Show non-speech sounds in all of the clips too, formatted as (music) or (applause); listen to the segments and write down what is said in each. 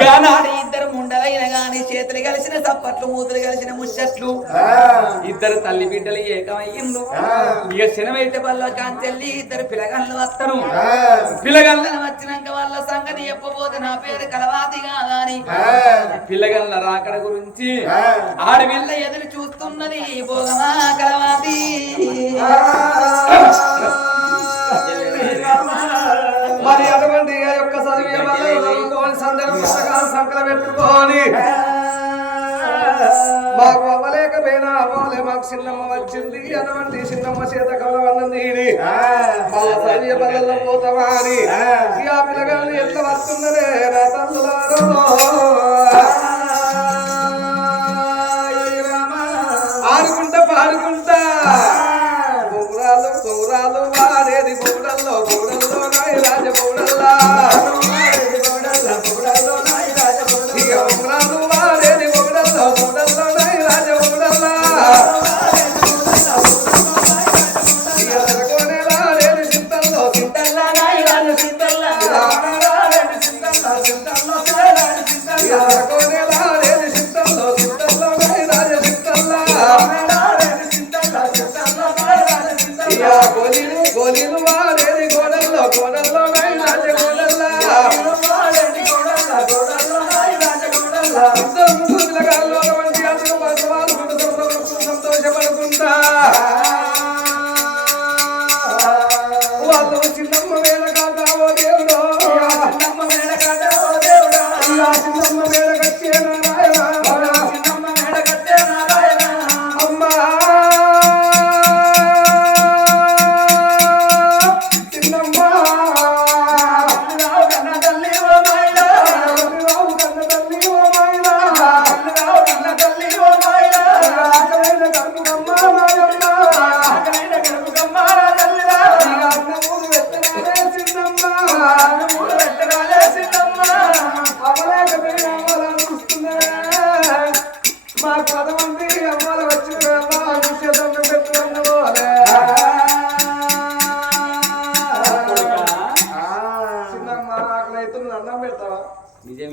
గానాడు ఇద్దరు ముండలైన గాని చేతులు కలిసిన చప్పట్లు మూతులు కలిసిన ముచ్చట్లు. ఇద్దరు తల్లి బిడ్డలు ఏకమయ్యిండు ఇక శనమైతే వాళ్ళ కాంచెల్లి ఇద్దరు పిలగళ్ళు వస్తారు పిల్లగళ్ళని వచ్చినాక వాళ్ళ సంగతి చెప్పబోతే నా పేరు కలవాతి కాదని. పిల్లగళ్ళ రాకడ గురించి ఆడపిల్ల ఎదురు చూస్తున్నది భోగమా కలవాతి మరి అటువంటి సందర్భం పుస్తకాలు సంకల పెట్టుకొని. మాకు అవ్వలేకపోయినా అవ్వాలి మాకు చిన్నమ్మ వచ్చింది అటువంటి చిన్నమ్మ చేత కలవన్నది తీరి మళ్ళా బలలో పోతావా అని. ఆ పిల్లగాళ్ళు ఎంత వస్తున్నదే నా తల్లులారో ఆడుకుంటా పాడుకుంటా. సింతల్లో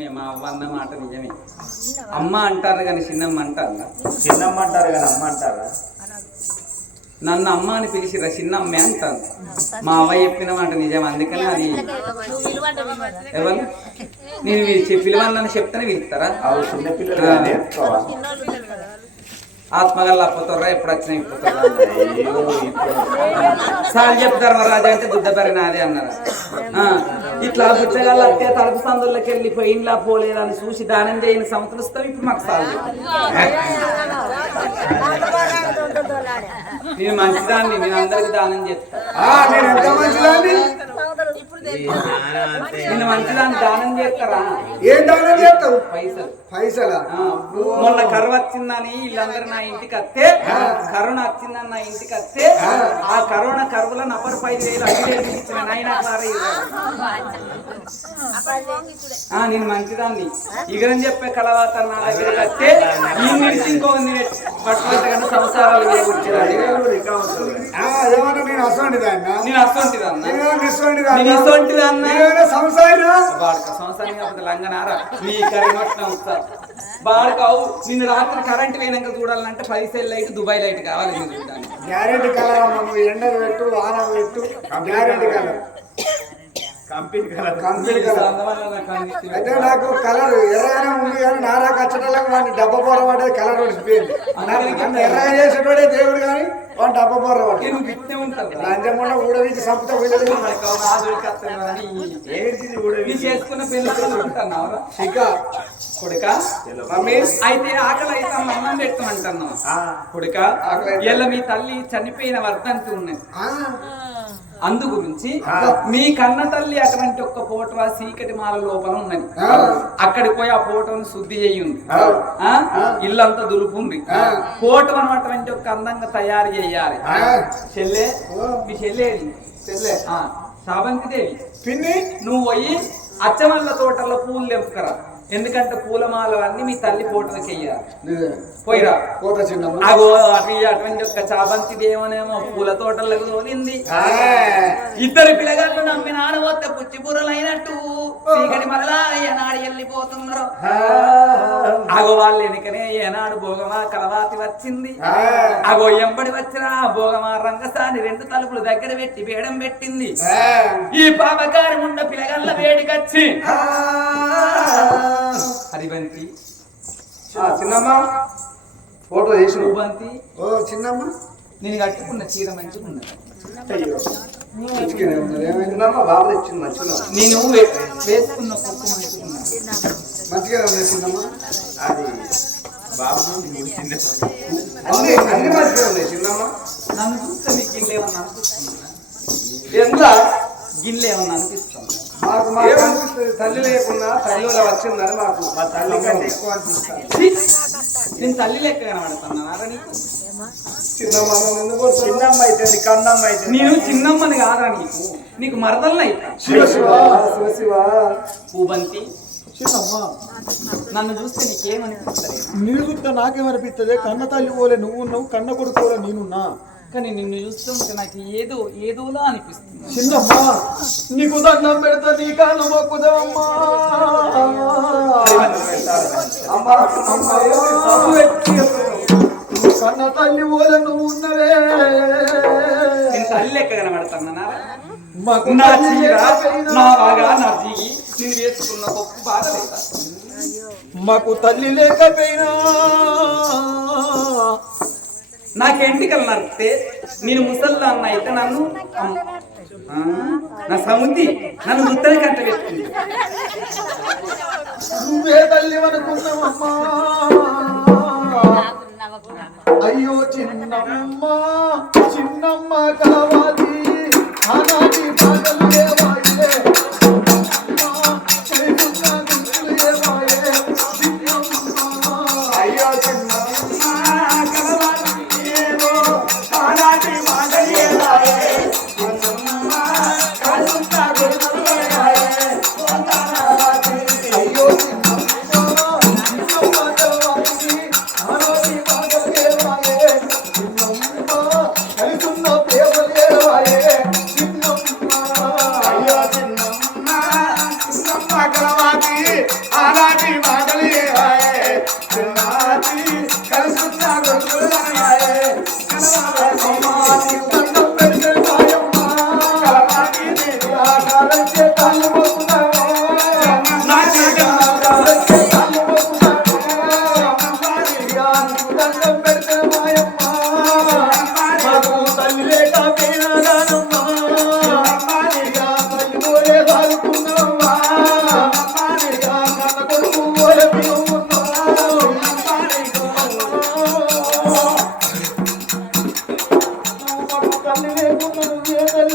నిజమే మా అవ్వ అన్న మాట నిజమే. అమ్మ అంటారు కానీ చిన్నమ్మ అంటారు చిన్నమ్మ అంటారు కానీ అమ్మ అంటారా? నన్ను అమ్మ అని పిలిచిరా చిన్నమ్మే అంటారు. మా అవ్వ చెప్పిన మాట నిజం అందుకని అది ఎవరు? నేను పిలవన్నని చెప్తానే పిలుస్తారా ఆత్మగల్ల అప్పుతారా ఎప్పుడు వచ్చినా ఇప్పుడు సార్ చెప్తారు రాజా అంటే బుద్ధపరి నాదే అన్నారు. ఇట్లా బుచ్చగల్ల అత్తే తలుపు సందుల్లోకి వెళ్ళిపోయి ఇంట్లో పోలేదని చూసి దానం చేయని సంతృస్తాం ఇప్పుడు మాకు సార్ (laughs) నేను మంచిదాన్ని నేను అందరికి దానం చేస్తా. దానం చేస్తారా? ఏం దానం చేస్తావు పైసలు. పైసలా? ఆ, మొన్న కరువు వచ్చిందని వీళ్ళందరూ నా ఇంటికి వస్తే కరోనా వచ్చిందని నా ఇంటికి వస్తే ఆ. కరోనా కరువులో నపరు ఐదు వేలు వేలు ఇచ్చిన నాయన ఆ నేను మంచిదాన్ని. ఇగరని చెప్పే కలవాత నా దగ్గరికి వస్తే ఈ మిడిచి ఇంకో పట్టుకుంటే సంసారాలు ఆ, ఏమన్నా నేను అసలు నేను అసొంటిదన్నా నేను ఇటువంటి నేను ఇసొంటిదన్నా సంసారం బాడక సంవత్సరం కాకపోతే లంగనారా? నీ కరెంట్ వస్తారు బాడకావు నిన్ను రాత్రి కరెంట్ పోయినాక చూడాలంటే పైసలు లైట్ దుబాయ్ లైట్ కావాలి చూడడానికి? గ్యారెంటీ కలర్ అమ్మ నువ్వు ఎండకు పెట్టు వాన పెట్టు. Guarantee colour. Company colour. Company colour. అందువల్ల నాకు అందించి అయితే నాకు కలర్ ఎర్రగానే ఉంది కానీ నారా కచ్చటలకు వాడిని డబ్బ పొర పడేది కలర్ పడిపోయింది ఎర్రగా చేసేటోడే దేవుడు కానీ వాడిని డబ్బ ఊడవించి కొడుక అయితే ఆకలి అయితే అన్నం పెట్టమంటున్నావు ఆ, కొడుక ఇలా మీ తల్లి చనిపోయిన వర్ధంతి ఉన్నది. అందు గురించి. మీ కన్న తల్లి అటువంటి ఒక్క ఫోటో సీకటి మాల లోపల ఉన్నది. అక్కడికి పోయి ఆ ఫోటోను శుద్ధి చేయండి? ఇల్లంతా దులుపుంది. ఫోటో అన్నటువంటి ఒక అందంగా తయారు చేయాలి. చెల్లె. మీ చెల్లేది చెల్లె ఆ, శావంతి దేవి పిన్ని నువ్వు పోయి అచ్చమల్ల తోటల్లో పూలు తెంపుకరా ఎందుకంటే పూలమాలన్నీ మీ తల్లి ఫోటోకి వెయ్యాలి నిజమే. పోయిరా? పోత చిన్నమ్మ. అగో అటు అటువంటి ఒక చాబంతి దేవనేమో పూల తోటలకు తోలింది. ఇద్దరు పిల్లగాళ్ళు నమ్మి నానవత్త పుచ్చిపురలైనట్టు చీకటి మరలా పోతున్నారు అగో వాళ్ళ వెనుకనే ఏనాడు భోగమా కలవాతి వచ్చింది. అగో ఎంబడి వచ్చిన భోగమా రంగసాని రెండు తలుపులు దగ్గర పెట్టి వేయడం పెట్టింది. ఈ పాపకారి ఉన్న పిల్లగల్ల వేడికచ్చి. హరిబంతి. చిన్నమ్మ ఫోటో చేసి రూబంతి ఓ చిన్నమ్మ. నేను కట్టుకున్న చీర మంచిగా ఉన్నది. నేను వేసుకున్న కుక్కు మంచిగా ఉన్నది చిన్నమ్మ అది బాబు ముడిచింది అన్ని అన్ని మంచిగా ఉన్నాయి చిన్నమ్మ నన్ను చూస్తే నీకు గిన్నె ఏమన్నా అనిపిస్తుందా? ఎంత? గిన్నె ఏమన్నా అనిపిస్తుందా? మాకు ఏమనిపిస్తుంది తల్లి లేకున్నా తల్లి వచ్చిందని మాకు మా తల్లి కంటే ఎక్కువ అనిపిస్తాను ఛీ! నేను తల్లి లెక్క కనబడుతున్నానా నీకు? చిన్నమ్మ ఎందుకు? చిన్నమ్మ అయితే కన్నమ్మ అయితే నేను చిన్నమ్మని కాదా నీకు. నీకు మరదల్ని అయితా శివ శివ. శివ శివ. పూబంతి చిన్నమ్మ నన్ను చూస్తే నీకేమనిపిస్తలేదు నీళ్ళు చూస్తే నాకేమనిపిస్తుంది కన్న తల్లి పోలే నువ్వు ఉన్నావు కన్న కొడుకు పోలే నేనున్నా. కానీ నిన్ను చూస్తుంటే నాకు ఏదో ఏదోలా అనిపిస్తుంది. చిన్నమ్మ నీకు దండం పెడతా నీ కాళ్ళు మొక్కుదామ్మా. కన్న తల్లి పోలే నువ్వు ఉన్నవే. నేను తల్లి లెక్క కనబడుతున్నానా మాకు నా చీర నా బాగా నా దిగి నేను వేసుకున్న గొప్ప బాధ లేదా మాకు తల్లి లేకపోయినా నాకెంటికలు నరికితే నేను ముసల్దాన్న అయితే నన్ను నా సముద్రి నన్ను ముద్దలు కంట పెట్టింది నువ్వే తల్లి అనుకున్నావమ్మా అయ్యో చిన్నమ్మ చిన్నమ్మ కావాలి.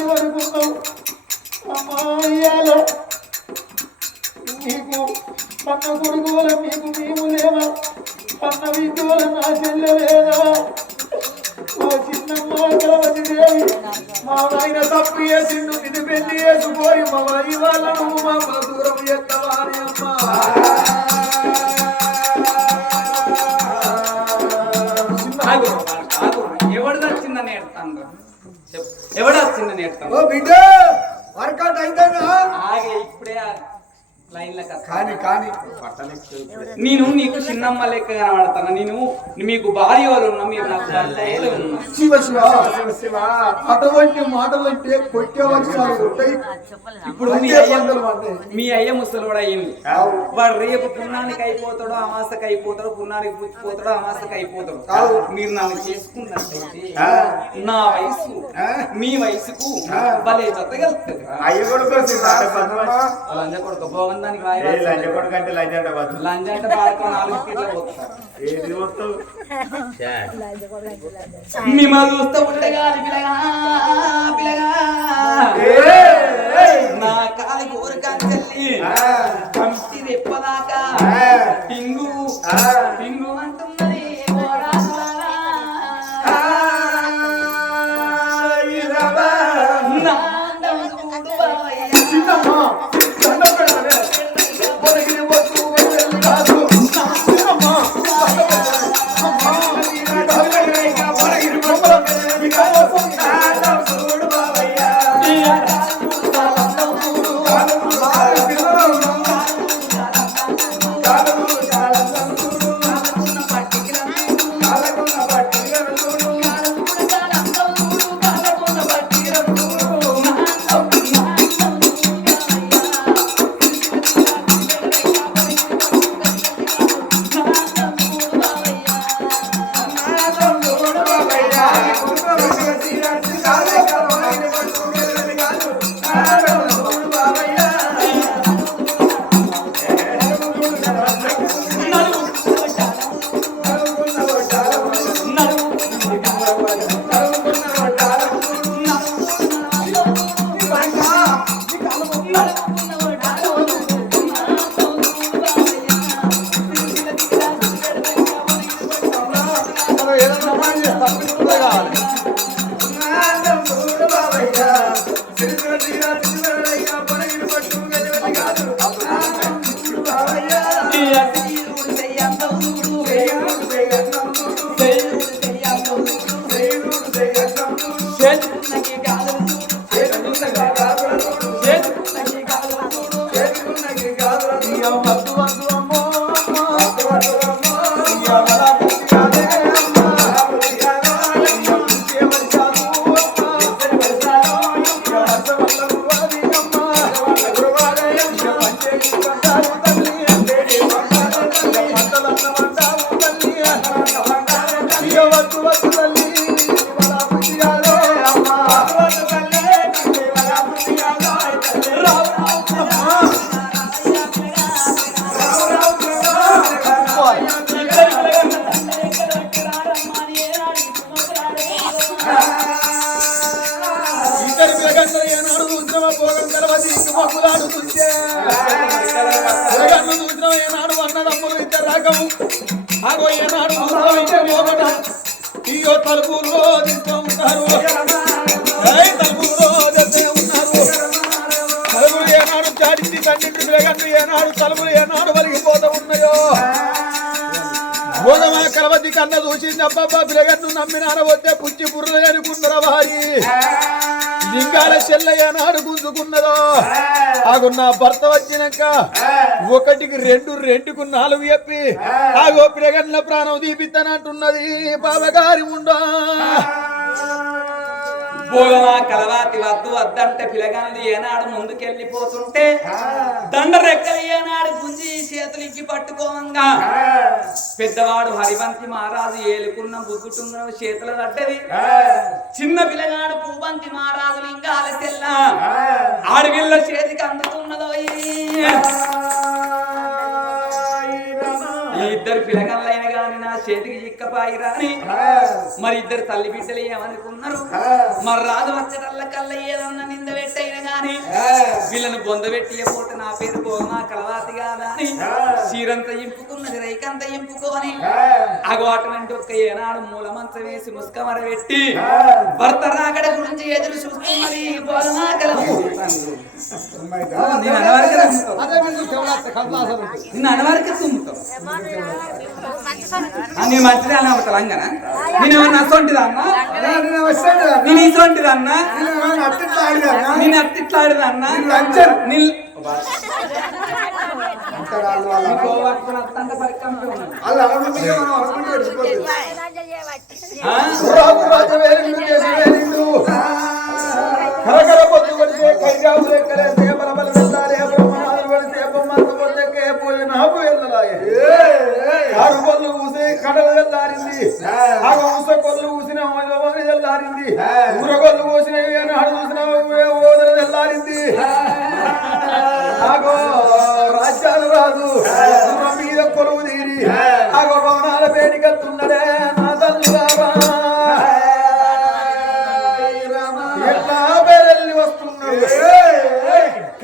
నువ్వే తల్లి అనుకున్నావు అమ్మా నీకు కన్న కొడుకు వల్ల మీకు మేము లేదా కన్న వీటి వల్ల నా చెల్లె లేదా? ఓ చిన్నమ్మ గణపతి దేవి మా నాయన తప్పు చేసిండు ఇది పెళ్ళి చేసుకోయి మా వారి వాళ్ళ మా దూరం ఎత్తవారి అని అమ్మా. ఎవడు వచ్చిందని ఏడుతాను ఓ బిడ్డ వర్కౌట్ అయితేనా? ఆగే ఇప్పుడే కానీ కానీ నేను నీకు చిన్నమ్మ లెక్క కనబడతాను? నేను మీకు భార్య వాళ్ళు ఉన్నా మీరు నాకు భర్తలు ఉన్నా? శివ శివ శివ. శివ అటువంటి వర్షాలు ఉంటాయి ఇప్పుడు మీ అయ్య. మీ అయ్య ముసలోడు అయ్యింది వాడు రేపు పున్నానికి అయిపోతాడు అమాసకి అయిపోతాడు పున్నానికి పుచ్చిపోతాడు అమాసకి అయిపోతాడు మీరు నన్ను చేసుకున్నట్టయితే నా వయసు మీ వయసుకు భలే జతగలుగుతుంది అయ్య కొడుకు వచ్చింది ఆడ పద్మ. లంజ అంటే బాడుకో నాలుగు పోతారు. ఏది వస్తావు నిమ్మ చూస్తే ఉండగాలి పిల్లగా పిల్లగా olha. చూసినవా భోగం కలవది ఇంటి మొక్కులాడు చూస్తే పిల్లగంటలు ఏనాడు అన్నదమ్ములు ఇద్దరు రాగము ఆగో ఏనాడు చూసినవా ఇద్దరు లోపట ఇయ్యో ఉంటారు ఉన్నారు. తలుపులు ఏనాడు చాటించి కన్నింటి ఏనాడు తలుపులు ఏనాడు వలిగిపోతూ ఉన్నాయో. భోగమా కలవతి కన్న చూసింది అబ్బాబ్బా పిల్లగట్టు నమ్మినార వద్దే పుచ్చి బుర్రలు అనుకున్నర వారి లింగాల చెల్లయ్య నాడు గుంజుకున్నదో? ఆగు నా భర్త వచ్చినాక ఒకటికి రెండు రెండుకు నాలుగు చెప్పి ఆగో పిల్లగట్ల ప్రాణం తీపిస్తానంటున్నది బావగారి ఉండా భోగమా కలవాతి వద్దు వద్దంటే పిలగాంది ఏనాడు ముందుకెళ్ళిపోతుంటే దండ రెక్కలు ఏనాడు గుంజి చేతులికి పట్టుకోవంగా పెద్దవాడు హరిబంతి మహారాజు ఏలుకున్న బుద్ధుటుంగరం చేతుల పడ్డది చిన్న పిల్లగాడు పూబంతి మహారాజు లింగాల తెల్ల. ఆడవిల్ల చేతికి అందుతున్నదో ఈ ఇద్దరు పిల్లగాళ్ళైన గాని నా చేతికి చిక్కపాయి రాని. మరి ఇద్దరు తల్లి బిడ్డలు ఏమనుకున్నారు? మరి రాజు వచ్చటల్ల కల్ల ఏదన్నా నింద పెట్టైన గాని. వీళ్ళను బొందబెట్టి పోతే నా పేరు పోమా కలవాతి కాదా అని. చీరంత ఇంపుకున్నది రైకంత ఇంపుకొని అగో అటువంటి ఒక్క ఏనాడు మూల మంచం వేసి ముస్కమర పెట్టి భర్త రాకడ గురించి ఎదురు చూస్తున్నది నేను అనవరకే తుమ్ముతావు. నిన్ను అనవరకే తుమ్ముతావు నేను మంచిది అని అవుతాను అంగనా నేను ఏమన్నా అసొంటిదా అన్న నేను ఇసొంటిదా అన్న నేను అట్టిట్లా అన్న నిల్- నీకు పట్టుకుని అత్తంటే పరికంపే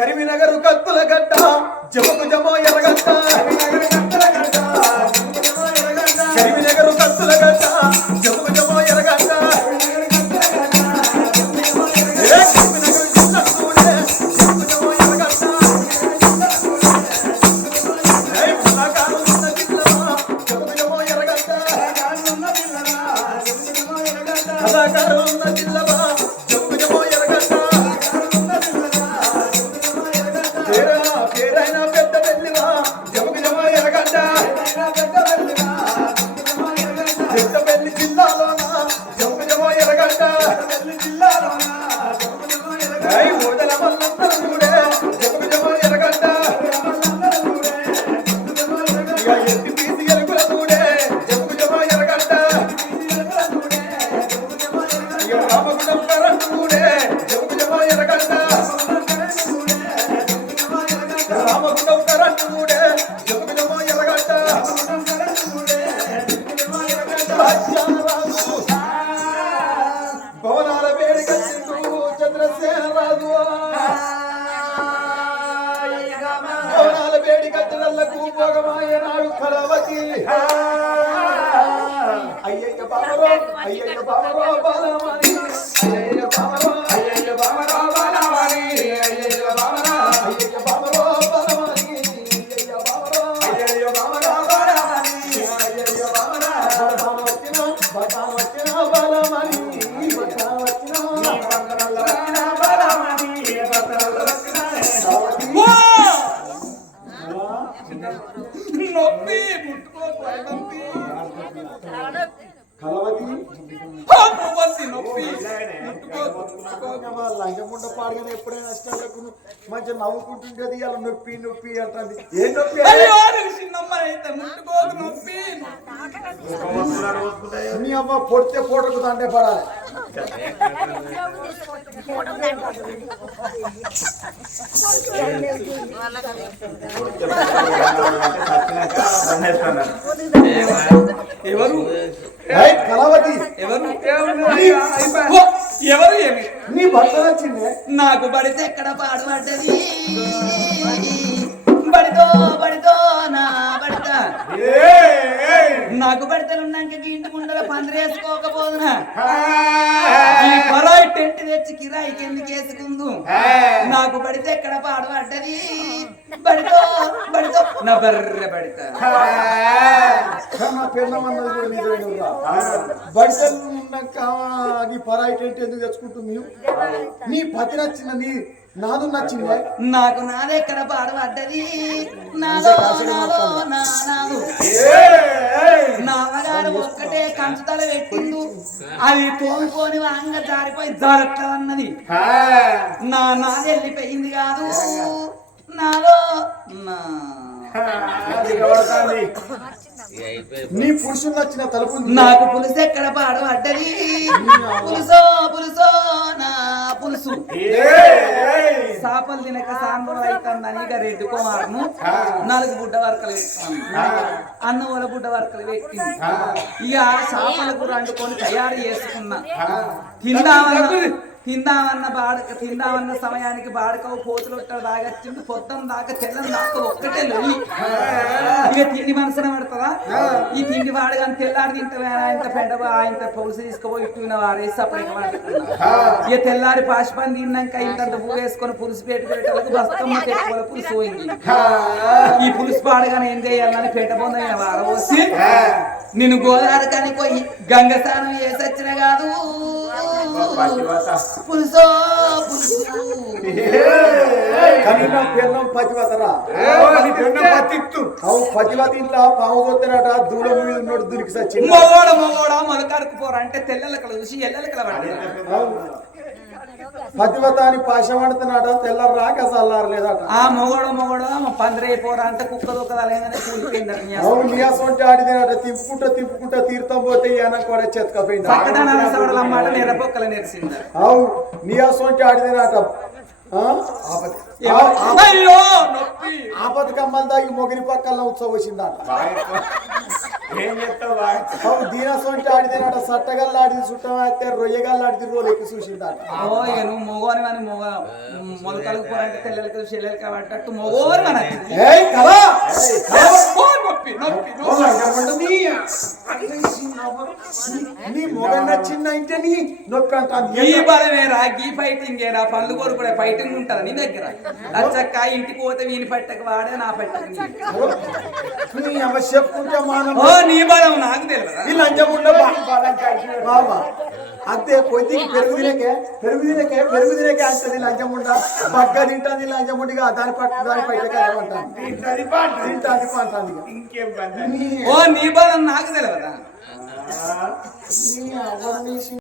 కరిమినగరు కత్తుల గడ్డ జమకు జమో ఎరగడ్డ పెళ్ళి జిల్లాలోన? భోగమాయ నాడు కలవతి. అయ్యయ్య బామరో అయ్యయ్య బామరో బాలమణి అయ్యయ్య బామరో నొప్పి ముట్టుకోకు. లంచముండ పాడగానే ఎప్పుడైనా నష్టాలకు మంచిగా నవ్వుకుంటుంటది ఇలా నొప్పి నొప్పి అంటుంది. ఏ నొప్పి? నొప్పి. నీ అమ్మ పొడితే పూటకు దండే పడాలి. ఎవరు? ఎవరు? ఏమి? నీ భర్త నాకు పడితే ఎక్కడ పాడుపడ్డది బడితో బడితో నా బడిత నాకు బడితలున్నాక ఇంటి ముందర పందిరేసుకోకపోదునా ఈ పరాయి టెంట్ తెచ్చి కిరాయికి ఎందుకు వేసుకుందు? నాకు పడితే ఎక్కడ పాడుపడ్డది బడితో బడితో నా బర్రె బడిత నా నిజమేనురా పరాయి టెంట్ ఎందుకు తెచ్చుకుంటుంది నీ పతి నచ్చిన నీ నాదు నచ్చిందే? నాకు నాదే ఎక్కడ పాడుపడ్డది? నాలో నాలో నా నాదు నా అమ్మగారు ఒక్కటే కంచుతల పెట్టిండు. అది తోముకొని వాంగ జారిపోయి జారట్లన్నది నా నాది వెళ్ళిపోయింది కాదు. నాలో నా నచ్చిన తలుపు. నాకు పులుసు ఎక్కడ పాడబడ్డది? పులుసో పులుసో నా పులుసు. చేపలు తినక సాంబార్ అవుతుందని ఇక రెడ్డి కుమార్ను నాలుగు బుడ్డ వరకలు పెట్టుకున్నాను. అన్న వాళ్ళ బుడ్డ వరకలు పెట్టి ఇక చేపలకు వండుకొని తయారు చేసుకున్నా. తిందామన్న తిందామన్న బాడక తిందామన్న సమయానికి బాడకవు పోతులు దాగచ్చిండు పొద్దున దాకా తెల్లని దాకా ఒక్కటే లొల్లి. ఇక తిండి మనసున పడుతుందా? ఈ తిండి వాడు కానీ తెల్లారి తింటే ఇంత పెండ ఇంత పులుసు తీసుకుపోయి ఇట్టిన వారేసి అప్పుడు ఇక తెల్లారి పాశపని తిన్నాక ఇంతంత పువ్వు వేసుకొని పులుసు పెట్టుకునేటలకు బస్తమ్మ పెట్టుకోవాలి పులుసు పోయింది. ఈ పులుసు పాడగానే ఏం చేయాలని పెట్టబోందని వారబోసి నేను గోదావరి కానీ పోయి గంగ స్నానం చేసి వచ్చిన కాదు పులుసో. పులుసు కానీ నా పిల్లం పతివతరా అవు పతివత ఇంట్లో పాము కొత్తనట దూరం మీద ఉన్నోడు దురికి సచ్చింది మొగోడ మొగోడ మొలకడుకు పోరా. అంటే తెల్లలకల చూసి ఎల్లలకల పడ్డాడు పతివత అని పాశ పడుతున్నాట తెల్లరు రాక చల్లారలేదట. ఆ మొగోడ మొగోడ పందిరే పోరా అంటే కుక్క దొక్క తలగానే కూలిపోయిందని అవును నియాసంటే ఆడిదినట తిప్పుకుంటా తిప్పుకుంటా తీర్థం పోతే ఈయన కూడా చెతకపోయింది సవడలమ్మాట నెరపొక్కల నెరిసింది అవు ఆడిదినట. నొప్పి. ఆపద కమ్మలు దాగి మొగిరి పక్కన ఉత్సవం వచ్చిందట. ఏం చెప్తావు అవు దీనసంటే ఆడిదినట సట్టగల్లా ఆడిది చుట్టం అయితే రొయ్యగల్లా ఆడిది రోజు ఎక్కి చూసిందట. ఓ ఇక నువ్వు మొగోని అని మొగ మొలకలకు పోరంటే తెల్లలకి చెల్లెలకి పడ్డట్టు మొగోని మన ఏయ్ కలా నొప్పి నొప్పి నొప్పి. నీ మొగన్న చిన్న ఇంటే నీ నొప్పి అంటాను. ఈ బలమేరా గీ ఫైటింగ్ ఏరా పళ్ళు కొరుకుడే ఫైటింగ్ ఉంటది నీ దగ్గర. అచ్చక్క ఇంటికి పోతే వీని పట్టక వాడే నా పట్టక. నీ. అమ్మ చెప్పుకుంటే మానం. ఓ నీ బలం నాకు తెలియదా? ఈ లంచముండ బాబా అంతే పొద్దుకి పెరుగు తినకే పెరుగు తినకే పెరుగు తినకే అంటది లంచముండ పక్క తింటుంది లంచముండిగా దాని పట్టు దాని అంటాను తింటది పాట తింటాది అంటాను ఇంకేం. పని నీ ఓ నీ బలం నాకు తెలియదా? నీ అవ్వ